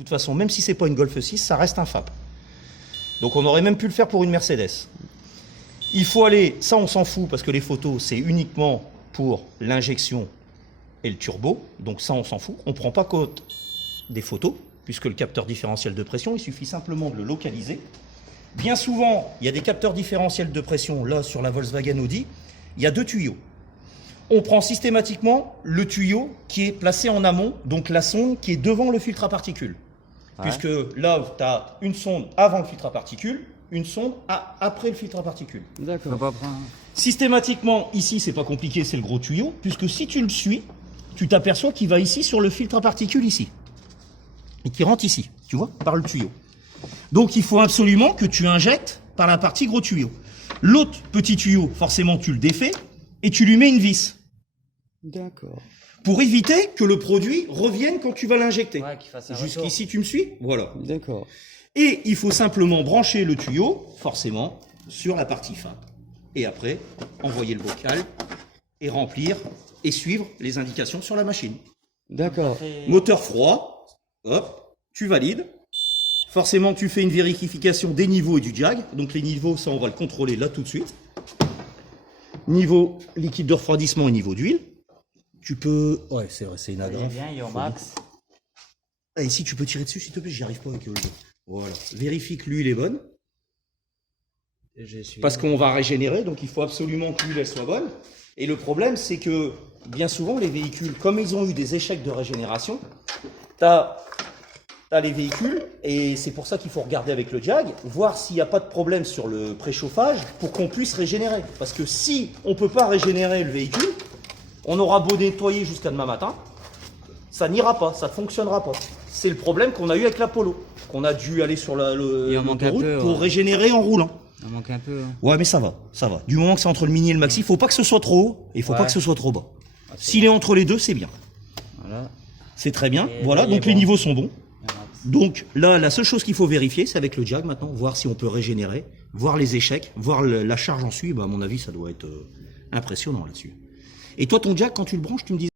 toute façon, même si c'est pas une Golf 6, ça reste un FAP. Donc on aurait même pu le faire pour une Mercedes. Il faut aller, ça on s'en fout parce que les photos c'est uniquement pour l'injection et le turbo, donc ça on s'en fout. On ne prend pas compte des photos puisque le capteur différentiel de pression, il suffit simplement de le localiser. Bien souvent, il y a des capteurs différentiels de pression, là sur la Volkswagen Audi, il y a deux tuyaux. On prend systématiquement le tuyau qui est placé en amont, donc la sonde qui est devant le filtre à particules. Ouais. Puisque là, tu as une sonde avant le filtre à particules, une sonde après le filtre à particules. D'accord. Systématiquement, ici, c'est pas compliqué, c'est le gros tuyau, puisque si tu le suis, tu t'aperçois qu'il va ici sur le filtre à particules ici. Et qui rentre ici, tu vois, par le tuyau. Donc il faut absolument que tu injectes par la partie gros tuyau. L'autre petit tuyau, forcément, tu le défais et tu lui mets une vis. D'accord. Pour éviter que le produit revienne quand tu vas l'injecter. Ouais, qu'il fasse un Jusqu'ici, tu me suis? Voilà. D'accord. Et il faut simplement brancher le tuyau, forcément, sur la partie FAP. Et après, envoyer le bocal et remplir et suivre les indications sur la machine. D'accord. Moteur froid, hop, tu valides. Forcément, tu fais une vérification des niveaux et du jag. Donc les niveaux, ça, on va le contrôler là tout de suite. Niveau liquide de refroidissement et niveau d'huile. Tu peux... Ouais, c'est vrai, c'est une agrafe. Bien, il est au max. Ah, ici, tu peux tirer dessus, s'il te plaît, j'y arrive pas avec le dos. Voilà. Vérifie que l'huile est bonne. Parce qu'on va régénérer, donc il faut absolument que l'huile elle soit bonne. Et le problème, c'est que bien souvent, les véhicules, comme ils ont eu des échecs de régénération, t'as les véhicules, et c'est pour ça qu'il faut regarder avec le jag, voir s'il n'y a pas de problème sur le préchauffage pour qu'on puisse régénérer. Parce que si on ne peut pas régénérer le véhicule, on aura beau nettoyer jusqu'à demain matin, ça n'ira pas, ça ne fonctionnera pas. C'est le problème qu'on a eu avec l'Apollo, qu'on a dû aller sur l'autoroute pour régénérer en roulant. Il en manque un peu. Hein. Ouais, mais ça va, ça va. Du moment que c'est entre le mini et le maxi, il ne faut pas que ce soit trop haut et il ne faut pas que ce soit trop bas. Ah, s'il est entre les deux, c'est bien. Voilà. C'est très bien. Et voilà, donc les niveaux sont bons. Donc là, la seule chose qu'il faut vérifier, c'est avec le jag maintenant, voir si on peut régénérer, voir les échecs, voir la charge en suit. Bah, à mon avis, ça doit être impressionnant là-dessus. Et toi, ton jag, quand tu le branches, tu me dis